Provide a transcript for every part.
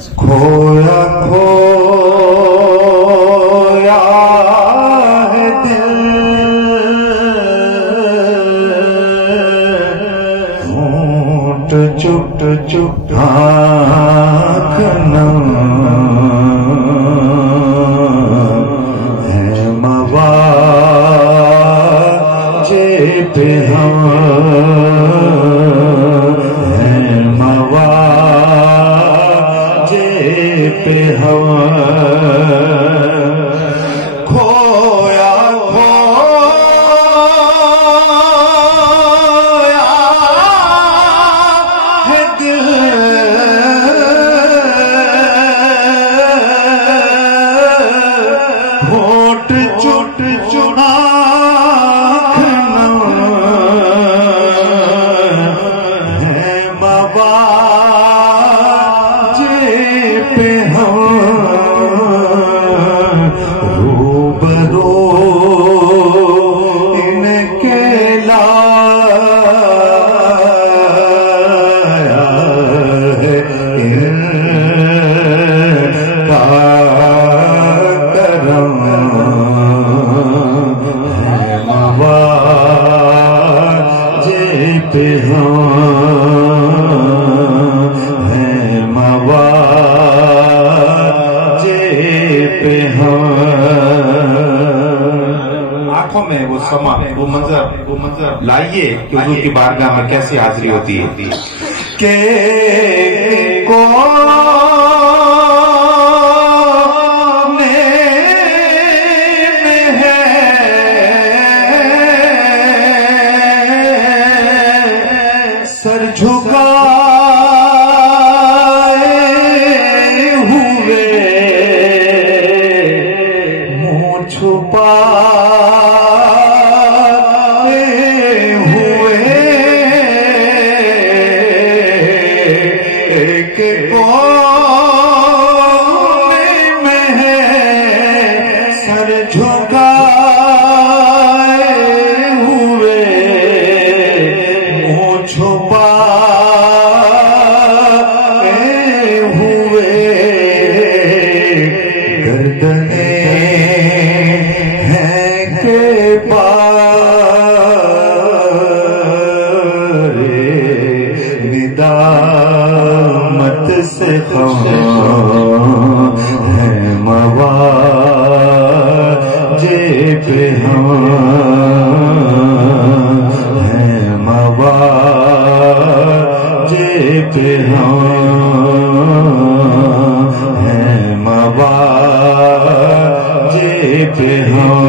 खोया खोया है दिल, होंठ चुट चुट आँख नम है मवाजे पे हम है मवाजे पे हम खोया खोया है दिल, होंठ चुट चुना है मवाजे पे हम रूबरू इनके लाया है इनका करम है मवाजे पे हम है मवाजे पे हम। आंखों में वो समा, वो मंजर लाइए कि हुजूर की बारगाह में कैसी हाजिरी होती है के को सर झुकाए हुए मुंह छुपाए हुए एक कोने में है सर झुकाए हुए मुंह छुपाए हुए गर्दने हैं के बारे निदामत से हम है मवाजे पे हम है मवाजे पे हम है मवाजे पे हम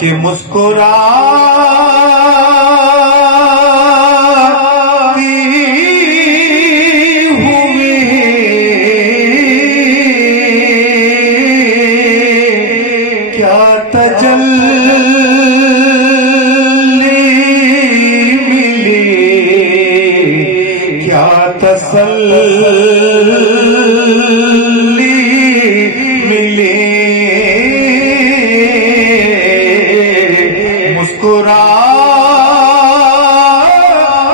कि मुस्कुराती हुई क्या तजल्ली मिली, क्या तसल्ली मिली,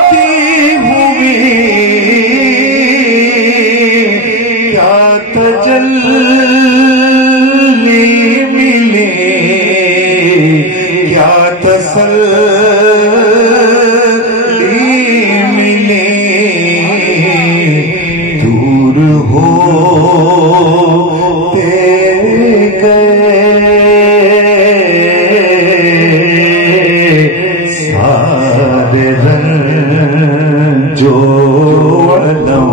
मुस्कुराती हुई क्या तजल्ली मिली, क्या तसल्ली मिली। दूर होते गए सारे रंजो अलम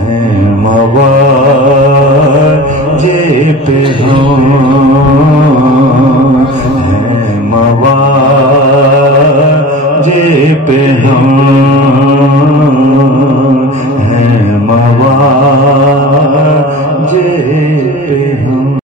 है मवाजे पे हम है मवाजे पे हम।